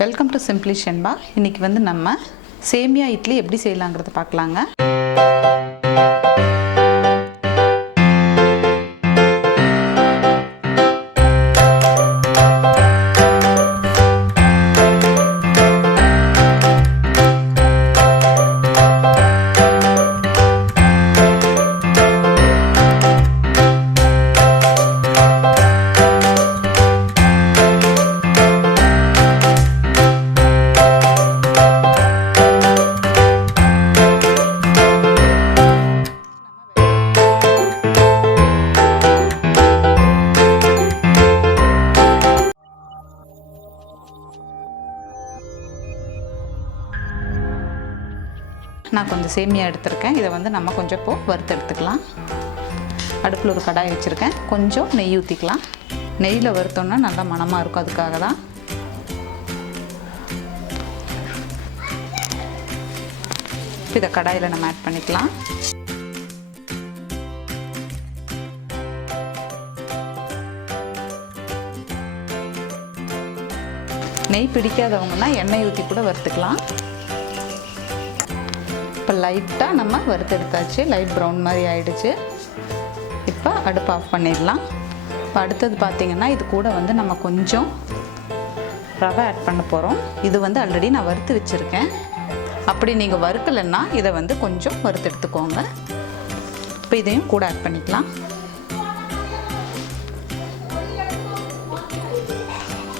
Welcome to simply Shenba. இன்றைக்கி வந்து நம்ம சேமியா இட்லி எப்படி செய்யலாங்கிறத பார்க்கலாங்க. நான் கொஞ்சம் சேமியா எடுத்திருக்கேன். இதை வந்து நம்ம கொஞ்சம் இப்போ வறுத்து எடுத்துக்கலாம். அடுப்பில் ஒரு கடாய் வச்சுருக்கேன். கொஞ்சம் நெய் ஊற்றிக்கலாம். நெய்யில் வறுத்தோன்னா நல்லா மணமாக இருக்கும், அதுக்காக தான். இதை கடாயில் நம்ம ஆட் பண்ணிக்கலாம். நெய் பிடிக்காதவங்கன்னா எண்ணெய் ஊற்றி கூட வறுத்துக்கலாம். இப்போ லைட்டாக நம்ம வறுத்தெடுத்தாச்சு. லைட் ப்ரௌன் மாதிரி ஆகிடுச்சு. இப்போ அடுப்பு ஆஃப் பண்ணிடலாம். இப்போ அடுத்தது பார்த்திங்கன்னா இது கூட வந்து நம்ம கொஞ்சம் ரவை ஆட் பண்ண போகிறோம். இது வந்து ஆல்ரெடி நான் வறுத்து வச்சுருக்கேன். அப்படி நீங்கள் வறுக்கலைன்னா இதை வந்து கொஞ்சம் வறுத்து எடுத்துக்கோங்க. இப்போ இதையும் கூட ஆட் பண்ணிக்கலாம்.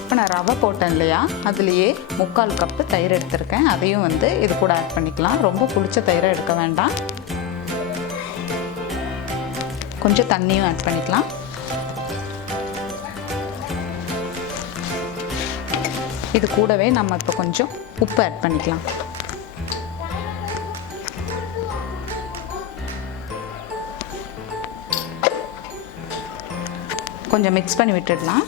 இப்போ நான் ரவை போட்டேன் இல்லையா, அதுலேயே 3/4 கப்பு தயிர் எடுத்திருக்கேன். அதையும் வந்து இது கூட ஆட் பண்ணிக்கலாம். ரொம்ப புளிச்ச தயிரை எடுக்க வேண்டாம். கொஞ்சம் தண்ணியும் ஆட் பண்ணிக்கலாம். இது கூடவே நம்ம இப்போ கொஞ்சம் உப்பு ஆட் பண்ணிக்கலாம். கொஞ்சம் மிக்ஸ் பண்ணி விட்டுடலாம்.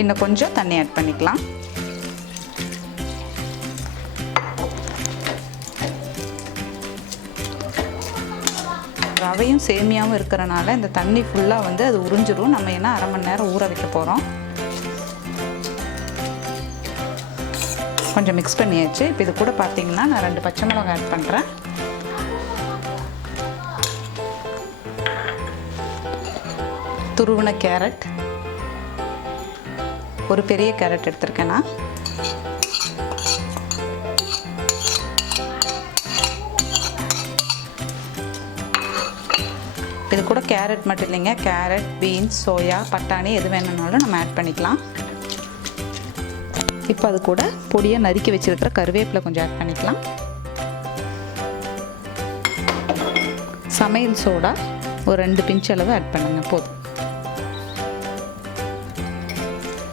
இன்னும் கொஞ்சம் தண்ணி ஆட் பண்ணிக்கலாம். ரவையும் சேமியாவும் இருக்கிறனால இந்த தண்ணி ஃபுல்லாக வந்து அது உறிஞ்சிரும். நம்ம ஏன்னா 1/2 மணி நேரம் ஊற வைக்க போகிறோம். கொஞ்சம் மிக்ஸ் பண்ணியாச்சு. இப்போ இது கூட பார்த்தீங்கன்னா நான் 2 பச்சை மிளகாய் ஆட் பண்ணுறேன். துருவின கேரட், ஒரு பெரிய கேரட் எடுத்திருக்கேன் நான். இது கூட கேரட் மட்டும் இல்லைங்க, கேரட், பீன்ஸ், சோயா, பட்டாணி எது வேணும்னாலும் நம்ம ஆட் பண்ணிக்கலாம். இப்போ அது கூட பொடியாக நறுக்கி வச்சுருக்கிற கருவேப்பிலை கொஞ்சம் ஆட் பண்ணிக்கலாம். சமையல் சோடா ஒரு 2 பிஞ்ச் அளவு ஆட் பண்ணுங்க, போதும்.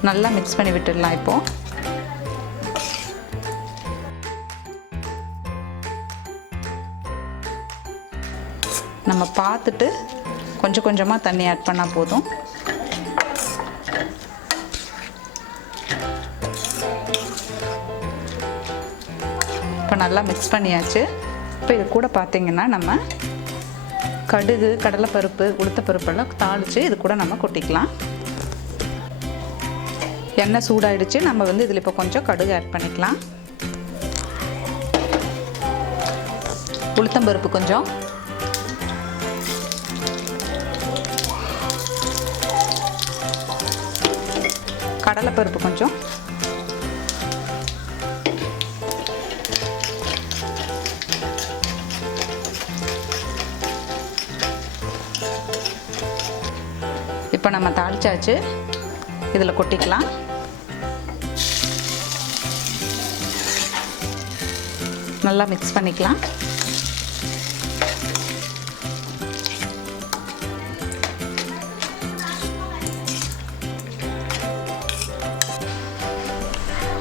நல்லா மிக்ஸ் பண்ணி விட்டுடலாம். இப்போ நம்ம பார்த்துட்டு கொஞ்சம் கொஞ்சமாக தண்ணி ஆட் பண்ணால் போதும். இப்போ நல்லா மிக்ஸ் பண்ணியாச்சு. இப்போ இது கூட பார்த்திங்கன்னா நம்ம கடுகு, கடலைப்பருப்பு, உளுத்தப்பருப்பெல்லாம் தாளித்து இது கூட நம்ம கொட்டிக்கலாம். எண்ணெய் சூடாயிடுச்சு. நம்ம வந்து இதில் இப்போ கொஞ்சம் கடுகு ஆட் பண்ணிக்கலாம். உளுத்தம்பருப்பு கொஞ்சம், கடலைப்பருப்பு கொஞ்சம், இப்போ நம்ம தாளிச்சாச்சு. இதில் கொட்டிக்கலாம். நல்லா மிக்ஸ் பண்ணிக்கலாம்.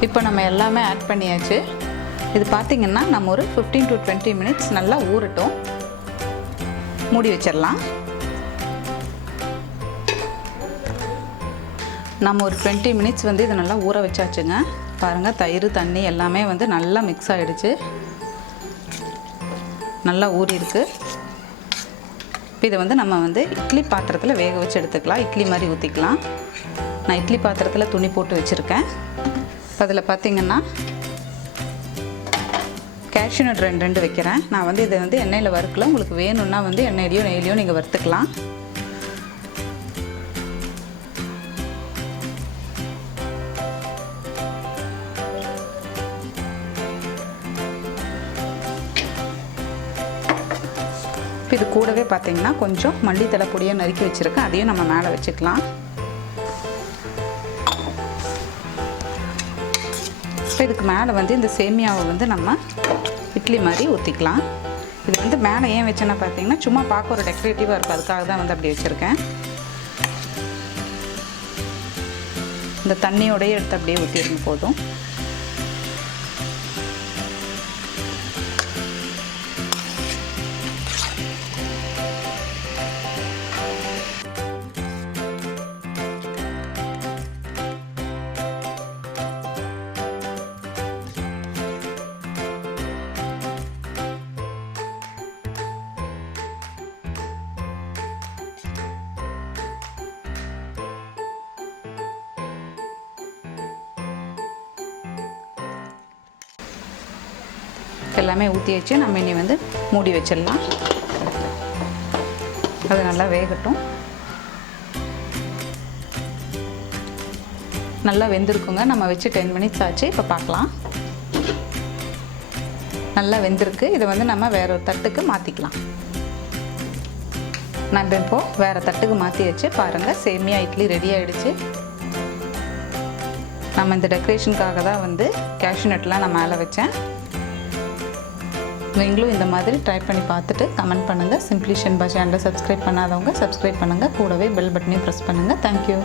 இப்போ நம்ம எல்லாமே ஆட் பண்ணியாச்சு. இது பார்த்திங்கன்னா நம்ம ஒரு 15 to 20 மினிட்ஸ் நல்லா ஊறட்டும். மூடி வச்சிடலாம். நம்ம ஒரு 20 மினிட்ஸ் வந்து இதை நல்லா ஊற வச்சாச்சுங்க. பாருங்கள், தயிர், தண்ணி எல்லாமே வந்து நல்லா மிக்ஸ் ஆகிடுச்சு. நல்லா ஊறி இருக்கு. இப்போ இதை வந்து நம்ம வந்து இட்லி பாத்திரத்தில் வேக வச்சு எடுத்துக்கலாம். இட்லி மாதிரி ஊற்றிக்கலாம். நான் இட்லி பாத்திரத்தில் துணி போட்டு வச்சுருக்கேன். இப்போ அதில் பார்த்திங்கன்னா கேஷ்யூ நட் 2 வைக்கிறேன். நான் வந்து இதை வந்து எண்ணெயில் வறுக்கல. உங்களுக்கு வேணும்னா வந்து எண்ணெயிலையோ நெய்லையோ நீங்கள் வறுத்துக்கலாம். இது கூடவே பார்த்திங்கன்னா கொஞ்சம் மல்லித்தலை பொடியை நறுக்கி வச்சுருக்கேன். அதையும் நம்ம மேலே வச்சுக்கலாம். இப்போ இதுக்கு மேலே வந்து இந்த சேமியாவை வந்து நம்ம இட்லி மாதிரி ஊற்றிக்கலாம். இது வந்து மேலே ஏன் வச்சேன்னா பார்த்திங்கன்னா சும்மா பார்க்க ஒரு டெக்கரேட்டிவாக இருக்கும். அதுக்காக தான் வந்து அப்படி வச்சுருக்கேன். இந்த தண்ணியோடையே எடுத்து அப்படியே ஊற்றிருங்க போதும். எல்லாமே ஊற்றி வச்சு நம்ம இனி வந்து மூடி வச்சிடலாம். அது நல்லா வேகட்டும். நல்லா வெந்திருக்குங்க. நம்ம வச்சு 10 மினிட்ஸ் ஆச்சு. இப்போ பார்க்கலாம். நல்லா வெந்திருக்கு. இதை வந்து நம்ம வேற ஒரு தட்டுக்கு மாற்றிக்கலாம். நம்ம இப்போது வேறு தட்டுக்கு மாற்றி வச்சு பாருங்கள், சேமியா இட்லி ரெடி ஆகிடுச்சு. நம்ம இந்த டெக்கரேஷனுக்காக தான் வந்து கேஷ்யூ நட்லாம் நான் மேலே வச்சேன். நீங்களும் இந்த மாதிரி ட்ரை பண்ணி பார்த்துட்டு கமெண்ட் பண்ணுங்கள். சிம்பிளி ஷென்பா சேனலை சப்ஸ்கிரைப் பண்ணாதவங்க சப்ஸ்கிரைப் பண்ணுங்கள். கூடவே பெல் பட்டனையும் ப்ரெஸ் பண்ணுங்கள். தேங்க்யூ.